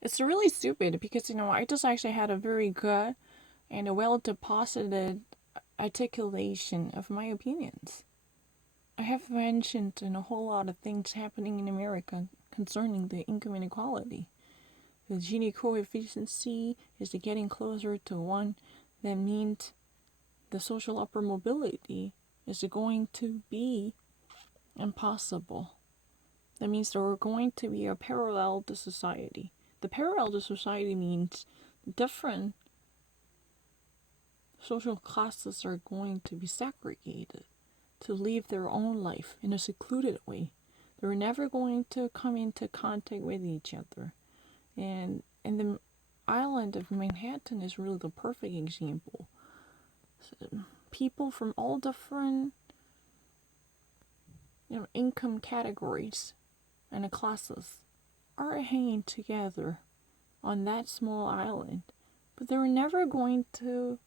It's really stupid because, I just actually had a very good and a well deposited articulation of my opinions. I have mentioned a whole lot of things happening in America concerning the income inequality. The Gini coefficient is getting closer to 1. That means the social upper mobility is going to be impossible. That means there are going to be a parallel to society. The parallel to society means different social classes are going to be segregated to live their own life in a secluded way. They're never going to come into contact with each other. And the island of Manhattan is really the perfect example. So people from all different income categories and classes are hanging together on that small island, but they're never going to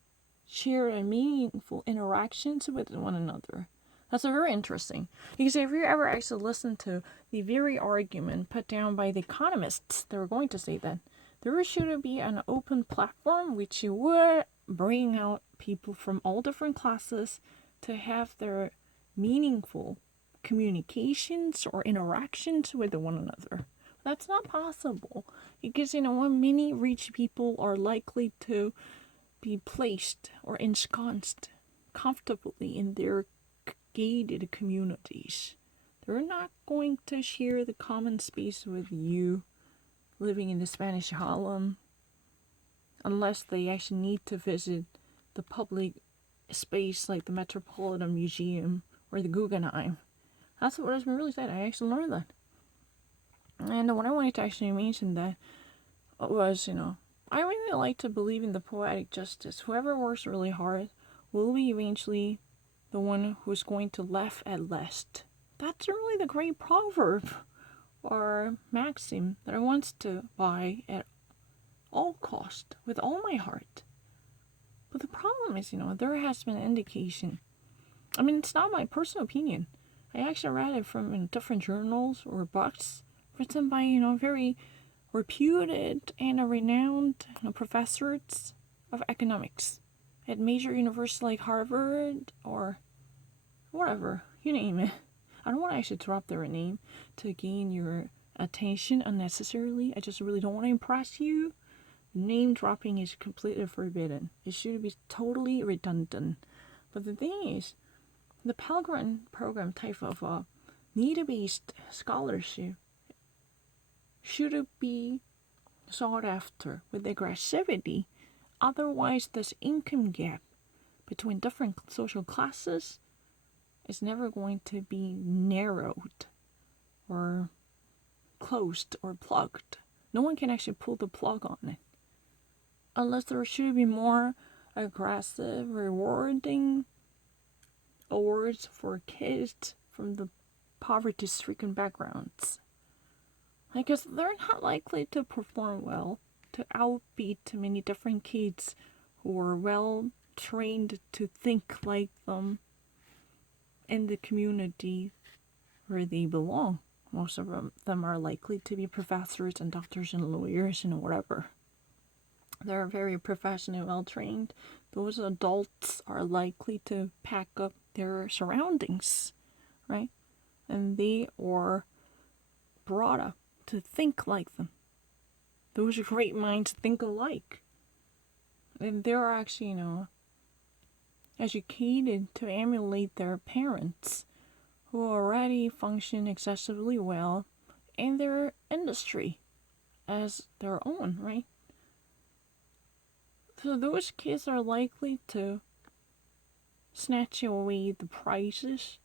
share a meaningful interactions with one another. That's very interesting. Because if you ever actually listen to the very argument put down by the economists, they were going to say that there should be an open platform which would bring out people from all different classes to have their meaningful communications or interactions with one another. That's not possible because when many rich people are likely to be placed or ensconced comfortably in their gated communities. They're not going to share the common space with you living in the Spanish Harlem unless they actually need to visit the public space like the Metropolitan Museum or the Guggenheim. That's what has been really said. I actually learned that. And what I wanted to actually mention that was, I really like to believe in the poetic justice. Whoever works really hard will be eventually the one who's going to laugh at last. That's really the great proverb or maxim that I want to buy at all cost with all my heart. But the problem is, there has been an indication. I mean, it's not my personal opinion. I actually read it from different journals or books written by, very reputed and renowned professors of economics at major universities like Harvard or whatever, you name it. I don't want to actually drop their name to gain your attention unnecessarily. I just really don't want to impress you. Name dropping is completely forbidden. It should be totally redundant. But the thing is, the Pell Grant program type of need-based scholarship should be sought after with aggressivity. Otherwise, this income gap between different social classes is never going to be narrowed or closed or plugged. No one can actually pull the plug on it. Unless there should be more aggressive, rewarding awards for kids from the poverty-stricken backgrounds. Because they're not likely to perform well, to outbeat many different kids who are well trained to think like them in the community where they belong. Most of them are likely to be professors and doctors and lawyers and whatever. They're very professional, well trained. Those adults are likely to pack up their surroundings, right? And they are brought up to think like them. Those great minds think alike. And they're actually, educated to emulate their parents who already function excessively well in their industry as their own, right? So those kids are likely to snatch away the prizes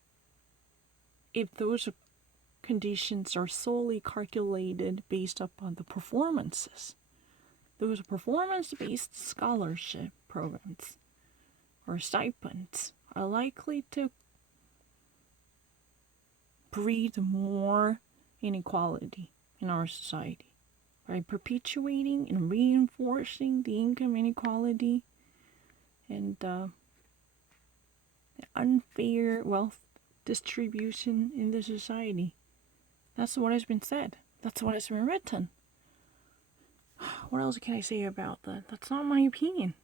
if those conditions are solely calculated based upon the performances. Those performance-based scholarship programs or stipends are likely to breed more inequality in our society by perpetuating and reinforcing the income inequality and the unfair wealth distribution in the society. That's what has been said. That's what has been written. what else can I say about that? That's not my opinion.